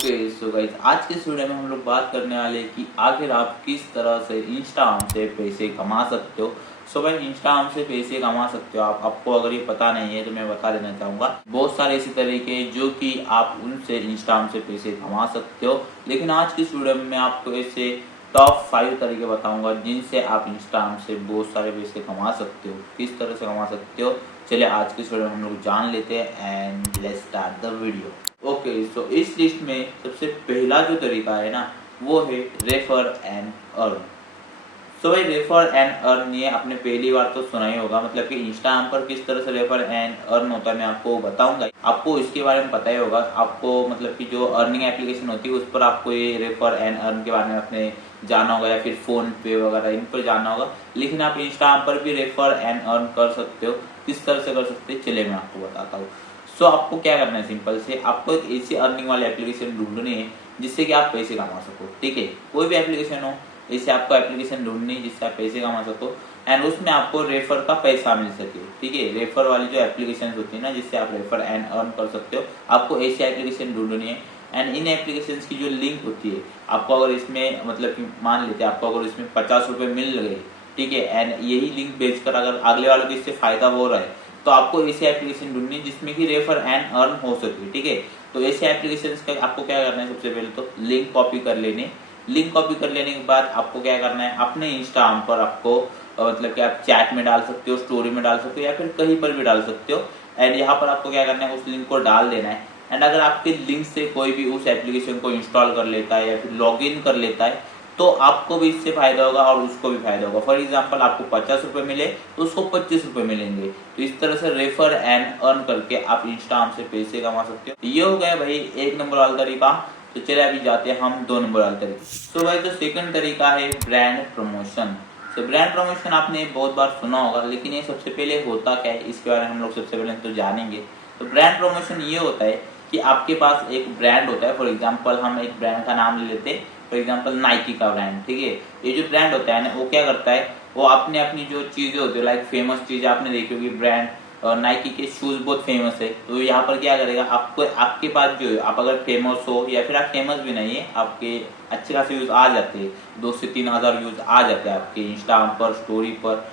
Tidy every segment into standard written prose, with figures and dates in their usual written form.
Okay so guys, आज के इस वीडियो में हम लोग बात करने वाले हैं कि आखिर आप किस तरह से इंस्टाग्राम से पैसे कमा सकते हो। सो भाई, इंस्टाग्राम से पैसे कमा सकते हो आपको अगर ये पता नहीं है तो मैं बता देना चाहूँगा। बहुत सारे ऐसे तरीके हैं जो कि आप उनसे इंस्टाग्राम से पैसे कमा सकते हो, लेकिन आज की इस वीडियो में मैं आपको ऐसे टॉप 5 तरीके बताऊंगा जिनसे आप इंस्टाग्राम से बहुत सारे पैसे कमा सकते हो। किस तरह से कमा सकते हो, चलिए आज की इस वीडियो में हम लोग जान लेते हैं and let's start the video. Okay so इस लिस्ट में सबसे पहला जो तरीका है ना, वो है रेफर एंड अर्न। सो भाई, रेफर एंड अर्न ये आपने पहली बार तो सुना ही होगा, मतलब कि इंस्टाग्राम पर किस तरह से रेफर एंड अर्न होता है मैं आपको बताऊंगा। आपको इसके बारे में पता ही होगा, आपको मतलब कि जो अर्निंग एप्लीकेशन होती है उस पर आपको ये रेफर एंड अर्न के बारे में आपने जाना होगा, या फिर फोन पे वगैरह इन पर जाना होगा। लेकिन आप इंस्टाग्राम पर भी रेफर एंड अर्न कर सकते हो। किस तरह से कर सकते हैं चलिए मैं आपको बताता हूँ। सो आपको क्या करना है, सिंपल से आपको एक ऐसी अर्निंग वाली एप्लीकेशन ढूंढनी है जिससे कि आप पैसे कमा सको। ठीक है, कोई भी एप्लीकेशन हो, ऐसे आपको एप्लीकेशन ढूंढनी है जिससे आप पैसे कमा सको एंड उसमें आपको रेफर का पैसा मिल सके। ठीक है, रेफर वाली जो एप्लीकेशन होती है ना जिससे आप रेफर एंड अर्न कर सकते हो, आपको ऐसी एप्लीकेशन ढूंढनी है। एंड इन एप्लीकेशन की जो लिंक होती है, आपको अगर इसमें मतलब कि मान लेते हैं आपको अगर इसमें 50 रुपए मिल गए, ठीक है, एंड यही लिंक भेजकर अगर अगले वालों को इससे फायदा हो रहा है तो आपको ऐसी एप्लीकेशन ढूंढनी है जिसमें कि रेफर एंड अर्न हो सके। ठीक है, तो ऐसे एप्लीकेशन का आपको क्या करना है, सबसे पहले तो लिंक कॉपी कर लेनी। लिंक कॉपी कर लेने के बाद आपको क्या करना है, अपने इंस्टाग्राम पर आपको मतलब कि आप चैट में डाल सकते हो, स्टोरी में डाल सकते हो, या फिर कहीं पर भी डाल सकते हो। एंड यहाँ पर आपको क्या करना है, उस लिंक को डाल देना है। एंड अगर आपके लिंक से कोई भी उस एप्लीकेशन को इंस्टॉल कर लेता है या फिर लॉग इन कर लेता है तो आपको भी इससे फायदा होगा और उसको भी फायदा होगा। फॉर एग्जाम्पल, आपको 50 रुपए मिले तो उसको 25 रुपए मिलेंगे। तो इस तरह से रेफर एंड अर्न करके आप इंस्टाग्राम से पैसे कमा सकते हो। ये हो गया भाई 1 नंबर वाला तरीका। तो चलिए अभी जाते हैं हम 2 नंबर वाले तरीके। तो भाई जो सेकंड तरीका है ब्रांड प्रमोशन। तो ब्रांड प्रमोशन आपने बहुत बार सुना होगा, लेकिन ये सबसे पहले होता क्या है इसके बारे में हम लोग सबसे पहले तो जानेंगे। तो ब्रांड प्रमोशन ये होता है कि आपके पास एक ब्रांड होता है। फॉर एग्जाम्पल, हम एक ब्रांड का नाम ले लेते हैं, फॉर एग्जाम्पल नाइकी का ब्रांड। ठीक है, ये जो ब्रांड होता है ना, वो क्या करता है, वो अपने अपनी जो चीजें होती है, लाइक फेमस चीजें आपने देखी होगी, ब्रांड नाइकी के शूज बहुत फेमस है, तो यहाँ पर क्या करेगा, आपको आपके पास जो है, आप अगर फेमस हो या फिर आप फेमस भी नहीं है, आपके अच्छे खासे व्यूज आ जाते हैं, 2 से 3 हजार व्यूज आ जाते हैं आपके इंस्टाग्राम पर, स्टोरी पर,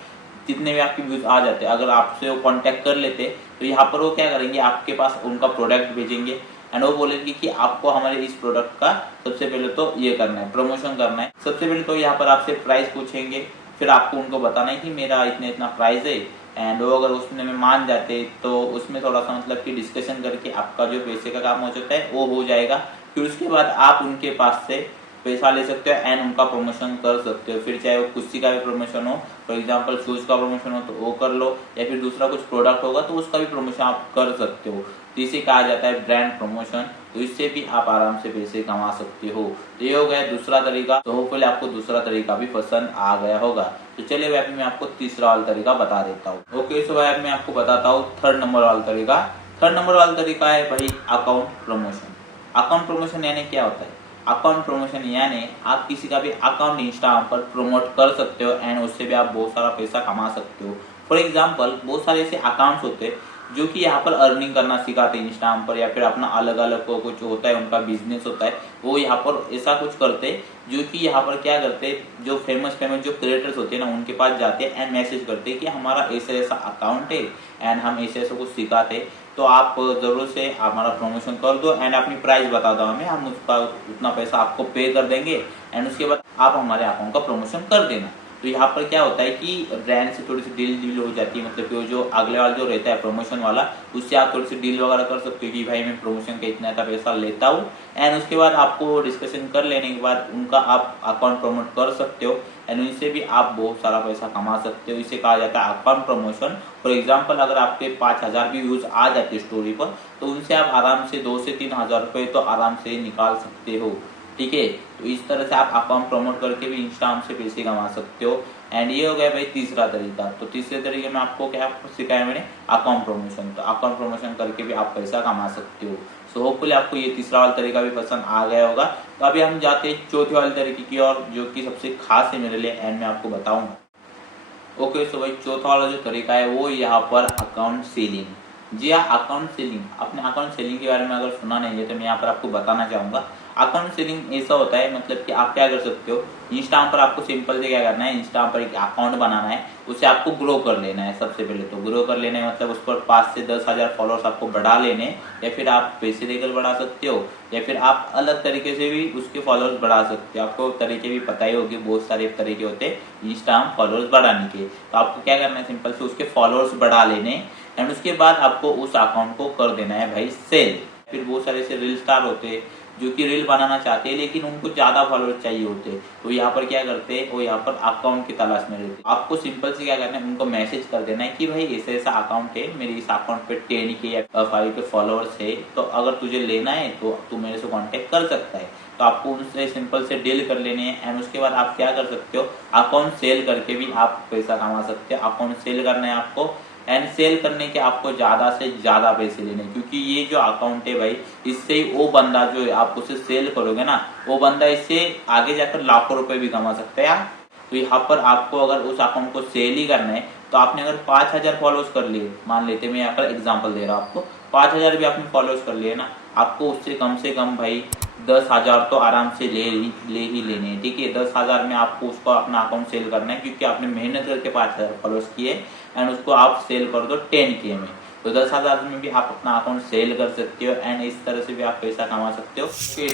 जितने भी आपके व्यूज आ जाते हैं। अगर आपसे वो कांटेक्ट कर लेते तो यहाँ पर वो क्या करेंगे, आपके पास उनका प्रोडक्ट भेजेंगे एंड वो बोलेंगे कि आपको हमारे इस प्रोडक्ट का सबसे पहले तो ये करना है, प्रमोशन करना है। सबसे पहले तो यहाँ पर आपसे प्राइस पूछेंगे, फिर आपको उनको बताना है कि मेरा इतना इतना प्राइस है। एंड वो अगर उसमें में मान जाते तो उसमें थोड़ा सा मतलब कि डिस्कशन करके आपका जो पैसे का काम हो जाता है वो हो जाएगा। फिर उसके बाद आप उनके पास से पैसा ले सकते हो एंड उनका प्रमोशन कर सकते हो। फिर चाहे वो कुर्सी का भी प्रमोशन हो, फॉर एग्जांपल शूज का प्रमोशन हो तो वो कर लो, या फिर दूसरा कुछ प्रोडक्ट होगा तो उसका भी प्रमोशन आप कर सकते हो। तो इसे कहा जाता है ब्रांड प्रमोशन। तो इससे भी आप आराम से पैसे कमा सकते हो। तो ये हो गया दूसरा तरीका। तो होपफुली आपको दूसरा तरीका भी पसंद आ गया होगा। तो चलिए भाई, मैं आपको तीसरा वाला तरीका बता देता हूँ। ओके सो भाई, मैं आपको बताता हूँ थर्ड नंबर वाला तरीका। थर्ड नंबर वाला तरीका है भाई अकाउंट प्रमोशन। अकाउंट प्रमोशन यानी क्या होता है, अकाउंट प्रमोशन यानी आप किसी का भी अकाउंट इंस्टाग्राम पर प्रमोट कर सकते हो एंड उससे भी आप बहुत सारा पैसा कमा सकते हो। फॉर एग्जांपल, बहुत सारे ऐसे अकाउंट्स होते हैं जो कि यहाँ पर अर्निंग करना सिखाते हैं इंस्टाग्राम पर, या फिर अपना अलग अलग को कुछ होता है, उनका बिजनेस होता है, वो यहाँ पर ऐसा कुछ करते हैं जो कि यहाँ पर क्या करते हैं, जो फेमस जो क्रिएटर्स होते हैं ना उनके पास जाते हैं एंड मैसेज करते हैं कि हमारा ऐसा ऐसा अकाउंट है एंड हम ऐसे ऐसा कुछ सिखाते हैं, तो आप जरूर से हमारा प्रमोशन कर दो एंड अपनी प्राइस बता दो हमें, हम उसका उतना पैसा आपको पे कर देंगे एंड उसके बाद आप हमारे अकाउंट का प्रमोशन कर देना। तो यहाँ पर क्या होता है कि ब्रांड से थोड़ी सी डील हो जाती है, मतलब कि वो जो अगले वाला जो रहता है प्रमोशन वाला, उससे आप थोड़ी सी डील वगैरह कर सकते हो कि भाई मैं प्रमोशन का इतना का पैसा लेता हूँ एंड उसके बाद आपको डिस्कशन कर लेने के बाद उनका आप अकाउंट प्रमोट कर सकते हो एंड उनसे भी आप बहुत सारा पैसा कमा सकते हो। इसे कहा जाता है अकाउंट प्रमोशन। फॉर एग्जाम्पल, अगर आपके 5000 भी व्यूज आ जाते स्टोरी पर तो उनसे आप आराम से 2 से 3 हजार रुपए तो आराम से निकाल सकते हो। ठीक है, तो इस तरह से आप अकाउंट प्रमोट करके भी इंस्टाग्राम से पैसे कमा सकते हो। एंड ये हो गया भाई तीसरा तरीका। तो तीसरे तरीके में आपको क्या सिखाया मैंने, अकाउंट प्रमोशन। तो अकाउंट प्रमोशन करके भी आप पैसा कमा सकते हो। सो होपफुली आपको ये तीसरा वाला तरीका भी पसंद आ गया होगा। तो अभी हम जाते हैं चौथे वाले तरीके की ओर, जो कि सबसे खास है मेरे लिए एंड मैं आपको बताऊंगा। ओके सो भाई, चौथा वाला जो तरीका है वो यहाँ पर अकाउंट सेलिंग। जी हाँ, अकाउंट सेलिंग। आपने अकाउंट सेलिंग के बारे में अगर सुना नहीं है तो मैं यहाँ पर आपको बताना चाहूँगा। अकाउंट सेलिंग ऐसा होता है, मतलब कि आप क्या कर सकते हो, इंस्टाग्राम पर आपको सिंपल से क्या करना है, इंस्टाग्राम पर एक अकाउंट बनाना है, उसे आपको ग्रो कर लेना है। सबसे पहले तो ग्रो कर लेना है, मतलब उस पर 5 से 10,000 फॉलोअर्स आपको बढ़ा लेने हैं, या फिर आप पैसे देकर बढ़ा सकते हो, या फिर आप अलग तरीके से भी उसके फॉलोअर्स बढ़ा सकते हो। आपको तरीके भी पता ही होगी, बहुत सारे तरीके होते हैं इंस्टाग्राम फॉलोअर्स बढ़ाने के। तो आपको क्या करना है, सिंपल से उसके फॉलोअर्स बढ़ा लेने हैं, एंड उसके बाद आपको उस अकाउंट को कर देना है भाई सेल। फिर बहुत सारे ऐसे रील स्टार होते हैं जो कि रील बनाना चाहते हैं लेकिन उनको ज्यादा फॉलोअर्स चाहिए होते हैं, तो यहाँ पर क्या करते हैं, वो यहाँ पर अकाउंट की तलाश में रहते हैं। आपको सिंपल से क्या करना है, उनको मैसेज कर देना है कि भाई ऐसा ऐसा अकाउंट है, मेरे इस अकाउंट पे 10K या 5K फॉलोअर्स है, तो अगर तुझे लेना है तो तू मेरे से कॉन्टेक्ट कर सकता है। तो आपको उनसे सिंपल से डील कर लेने हैं, एंड उसके बाद आप क्या कर सकते हो, अकाउंट सेल करके भी आप पैसा कमा सकते हो। अकाउंट सेल करना है आपको, एंड सेल करने के आपको ज्यादा से ज्यादा पैसे लेने, क्योंकि ये जो अकाउंट है भाई, इससे वो बंदा जो है आप उसे सेल करोगे ना, वो बंदा इससे आगे जाकर लाखों रुपए भी कमा सकता है यार। तो यहाँ पर आपको अगर उस अकाउंट को सेल ही करना है, तो आपने अगर 5,000 फॉलोअर्स कर लिए, मान लेते मैं यहाँ पर एग्जाम्पल दे रहा हूँ आपको, 5,000 भी आपने फॉलोअर्स कर लिए ना, आपको उससे कम से कम भाई 10,000 तो आराम से ले ही लेने हैं, ठीक है। 10,000 में आपको उसको अपना अकाउंट सेल करना है, क्योंकि आपने मेहनत करके 5,000 फॉलोअर्स किए, एंड उसको आप सेल कर दो 10K में। तो 10,000 में भी आप अपना अकाउंट सेल कर सकते हो, एंड इस तरह से भी आप पैसा कमा सकते हो।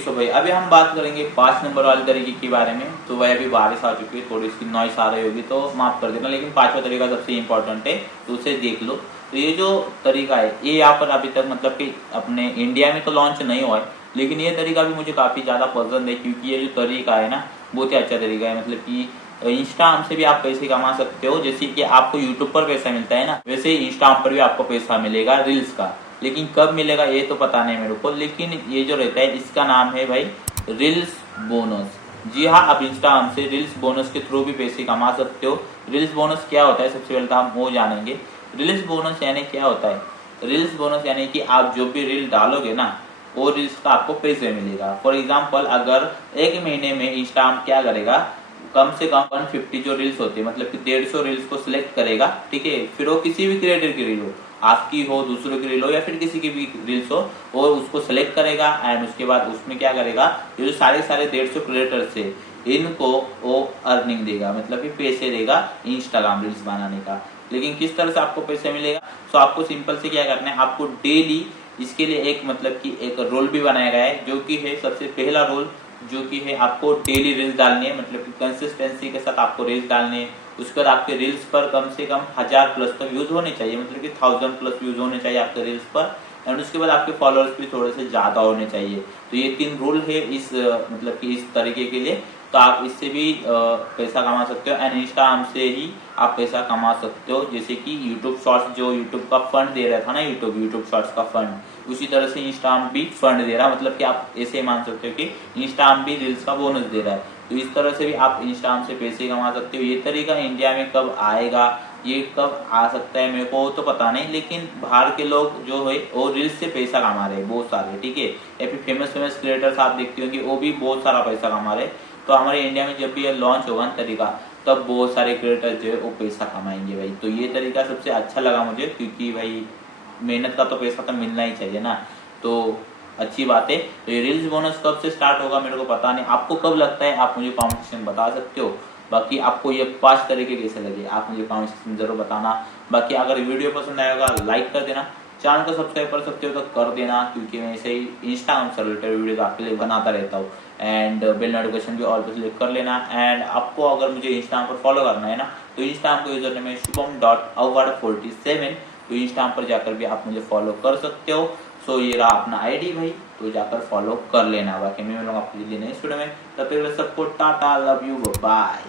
तो भाई अभी हम बात करेंगे 5 नंबर वाले तरीके के बारे में। तो भाई अभी बारिश आ चुकी है, थोड़ी सी नॉइस आ रही होगी तो माफ कर देना, लेकिन 5वां तरीका सबसे इंपॉर्टेंट है, तो उसे देख लो। तो ये जो तरीका है, ये यहाँ पर अभी तक मतलब कि अपने इंडिया में तो लॉन्च नहीं हुआ है, लेकिन ये तरीका भी मुझे काफी ज्यादा पसंद है, क्योंकि ये जो तरीका है ना, बहुत ही अच्छा तरीका है। मतलब कि इंस्टाग्राम से भी आप पैसे कमा सकते हो, जैसे कि आपको यूट्यूब पर पैसा मिलता है ना, वैसे ही इंस्टाग्राम पर भी आपको पैसा मिलेगा रील्स का। लेकिन कब मिलेगा ये तो पता नहीं मेरे को, लेकिन ये जो रहता है इसका नाम है भाई रील्स बोनस। जी हाँ, आप इंस्टाग्राम से रील्स बोनस के थ्रू भी पैसे कमा सकते हो। रील्स बोनस क्या होता है, सबसे पहले तो हम वो जानेंगे। रील्स बोनस यानी क्या होता है, रील्स बोनस यानी कि आप जो भी रील डालोगे ना, वो रील्स का आपको पैसे मिलेगा। फॉर एग्जाम्पल, अगर एक महीने में इंस्टाग्राम क्या करेगा, कम से कम 150 जो रील्स होती है, मतलब कि 150 रील्स को सिलेक्ट करेगा, ठीक है। फिर वो किसी भी क्रिएटर की रील हो, आपकी हो, दूसरों की रील हो, या फिर किसी की भी रील्स हो, और उसको सिलेक्ट करेगा, एंड उसके बाद उसमें क्या करेगा, ये जो सारे 150 क्रिएटर्स है, इनको वो अर्निंग देगा, मतलब कि पैसे देगा इंस्टाग्राम रील्स बनाने का। लेकिन किस तरह से आपको पैसे मिलेगा, तो आपको सिंपल से क्या करना है, आपको डेली इसके लिए एक मतलब कि एक रोल भी बनाया गया है, जो कि है सबसे पहला रोल, जो कि है आपको डेली रील्स डालनी है, मतलब कि कंसिस्टेंसी के साथ आपको रील्स डालनी है। उसके बाद आपके रील्स पर कम से कम 1000 प्लस तो व्यूज होने चाहिए, मतलब कि 1000 प्लस व्यूज होने चाहिए आपके रील्स पर, एंड उसके बाद आपके फॉलोअर्स भी थोड़े से ज्यादा होने चाहिए। तो ये 3 रूल है इस मतलब कि इस तरीके के लिए। तो आप इससे भी पैसा कमा सकते हो, एंड इंस्टाग्राम से ही आप पैसा कमा सकते हो। जैसे कि यूट्यूब शॉर्ट्स, जो यूट्यूब का फंड दे रहा था ना, यूट्यूब शॉर्ट्स का फंड, उसी तरह से इंस्टाग्राम भी फंड दे रहा है। मतलब कि आप ऐसे मान सकते हो कि इंस्टाग्राम भी रील्स का बोनस दे रहा है। तो इस तरह से भी आप इंस्टाग्राम से पैसे कमा सकते हो। ये तरीका इंडिया में कब आएगा, ये कब आ सकता है, मेरे को तो पता नहीं, लेकिन बाहर के लोग जो है वो रील्स से पैसा कमा रहे हैं बहुत सारे, ठीक है। या फिर फेमस क्रिएटर्स आप देखते होंगे, वो भी बहुत सारा पैसा कमा रहे हैं। तो हमारे इंडिया में जब भी ये लॉन्च होगा ना तरीका, तब बहुत सारे क्रिएटर जो है वो पैसा कमाएंगे भाई। तो ये तरीका सबसे अच्छा लगा मुझे, क्योंकि भाई मेहनत का तो पैसा तो मिलना ही चाहिए ना, तो अच्छी बात है। तो ये रील्स बोनस कब से स्टार्ट होगा मेरे को पता नहीं, आपको कब लगता है आप मुझे कमेंट सेक्शन में बता सकते हो। बाकी आपको ये 5 तरीके कैसे लगे आप मुझे कमेंट सेक्शन में जरूर बताना। बाकी अगर वीडियो पसंद आएगा लाइक कर देना, चैनल को सब्सक्राइब कर सकते हो तो कर देना, क्योंकि मैं ऐसे ही इंस्टाग्राम से रिलेटेड वीडियो आपके लिए बनाता रहता हूँ। एंड बेल नोटिफिकेशन भी ऑल पे क्लिक कर लेना। एंड आपको अगर मुझे इंस्टाग्राम पर फॉलो करना है ना, तो इंस्टाग्राम को यूजर नेम है shubham.award47। तो इंस्टाग्राम पर जाकर भी आप मुझे फॉलो कर सकते हो। सो ये रहा अपना आईडी भाई, तो जाकर फॉलो कर लेना। बाकी मैं मिलूंगा आपके लिए नेक्स्ट वीडियो में, तब तक सबको टाटा, लव यू, बाय।